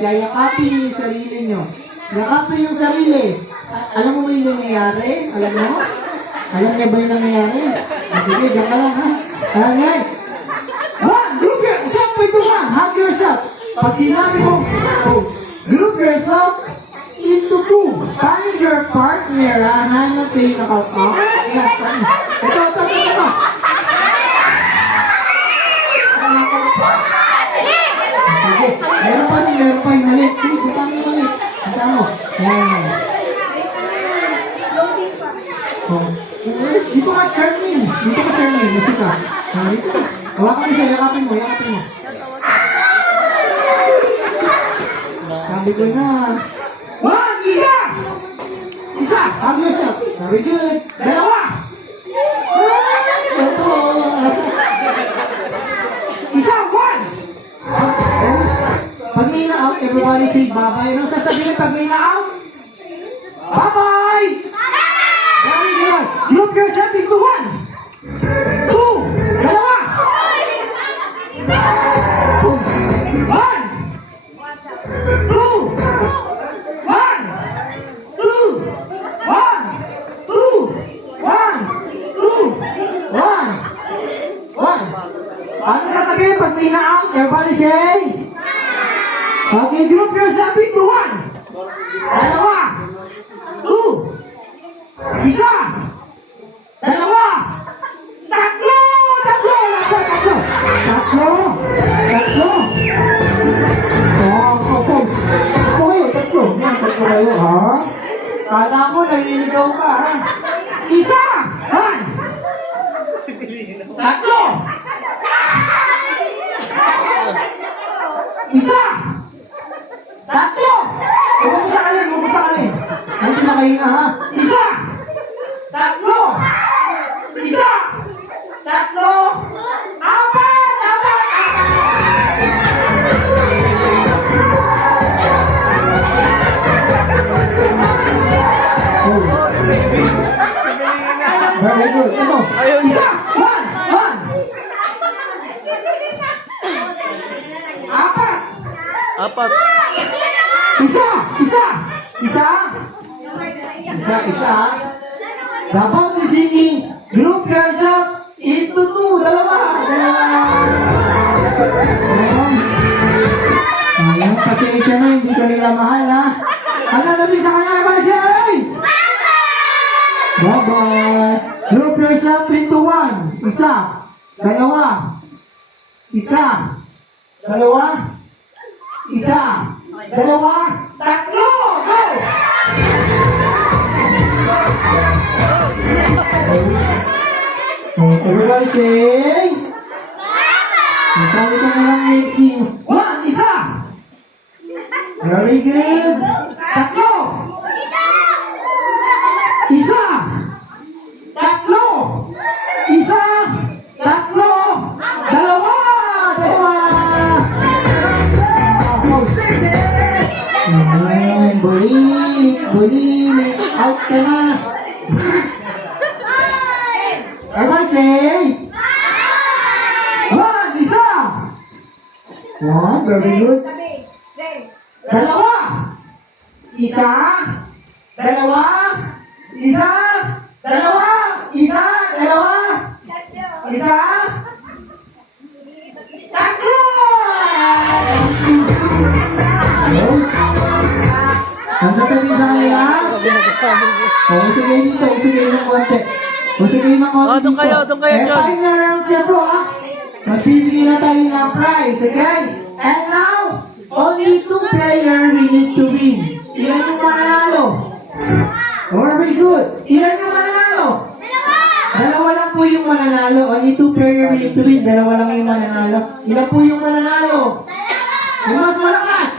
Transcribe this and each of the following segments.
Yakapin niyo yung sarili niyo. Yakapin yung sarili. Alam mo ba yung nangyayari? Alam mo? Alam niya ba yung nangyayari? Sige, diyan ka lang, ha? Okay. One, group yourself into one. Hug yourself. Pag sinabi mo, group yourself into two. Find your partner, ha? Hanap kayo na kapag. Ito. Sige, meron pa yung mali. Sige, punta mo mali. Punta mo. Yan. Dito ka, Charmin. Musika. Dito. Hawakan mo siya, yakapin mo. Sabi ko na. One, isa. Hug yourself. Very good. Dalawa. Ito. Isa, one. Pag may na-out, everybody say bye-bye. Anong sasabihin pag may na-out? Bye-bye! Very good. Group yourself into one. Two. Dalawa. One. Two. One. Two. One. Two. One. Two. One. One. Ano sasabihin pag may na-out? Everybody say? Okay, group yourself into one. Dalawa. Two. Isa. Dalawa. Tatlo. Tatlo kayo, ha? Kala mo, naliligaw ka, ha? Isa. One. Tatlo. Isa. Tatlo! Huwag mo sa kalin. Hindi makahinga, ha? Isa! Tatlo! Isa! Tatlo! Apat! Very good. Ito. Isa! One! Apat! Isa. Dapat di sini group yourself into two. Dalawa. Ayan, pasensya na, hindi ka nila mahal, ha? Ang lalabing sa kanya, Marjorie! Bye-bye. Group yourself into one. Isa. Dalawa. Isa. Dalawa. Isa. Dalawa. Tatlo. Go! Everybody say, masali ka na lang making. One, isa. Very good. Tatlo. Isa. Tatlo. Isa. Tatlo. Dalawa. Bulimik. Out ka na. Everybody say, one, isa. One, very good. Dalawa. Isa. Dalawa. Isa. Dalawa. Isa. Dalawa. Isa. Tatlo. Ang sasabihin sa kanila? Usugayin dito. Usugayin ng konti. Usugayin ng konti dito. Doon kayo, John. Final round siya to, ha? Magbibigay na tayo ng prize, okay? And now, only two players we need to win. Ilan yung mananalo? Very good. Ilan yung mananalo? Dalawa lang po yung mananalo. Only two players we need to win. Dalawa lang yung mananalo. Ilan po yung mananalo? Yung mas malakas?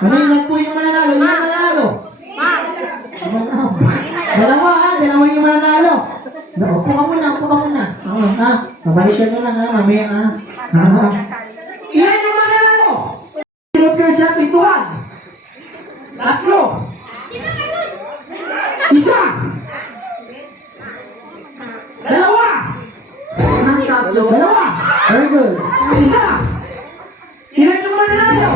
Ilan po yung mananalo? Ilan mananalo? Dalawa, ha? Dalawa yung mananalo. Upo ka muna. Ha? Mabalikan na lang, ha? Mamaya, ha? Ilan yung mananalo? Group yourself into one. Tatlo. Isa. Dalawa. Dalawa. Very good. Isa. Ilan yung mananalo?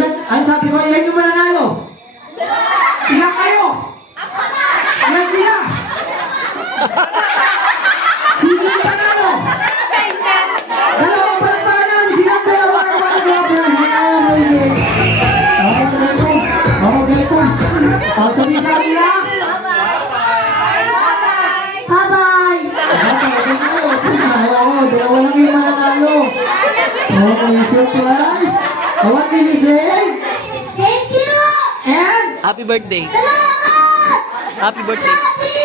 Ano sabi ko? Ilan yung mananalo? Ilan kayo? Ilan sila? Sino yung panalo? Dalawa pa lang panalo. Silang dalawa ang panalo. Okay po. Sabi sa kanila. Bye-bye! Dalawa lang yung mananalo. Okay, surprise. What can you say? Thank you! And? Happy birthday. Salamat! Happy birthday. Happy!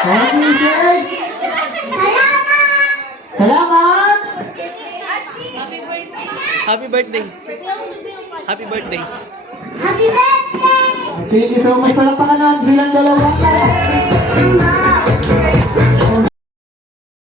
What can you say? Salamat! Salamat! Happy birthday. Happy birthday. Happy birthday! Thank you so much. Palakpakan natin silang dalawa. Tonight.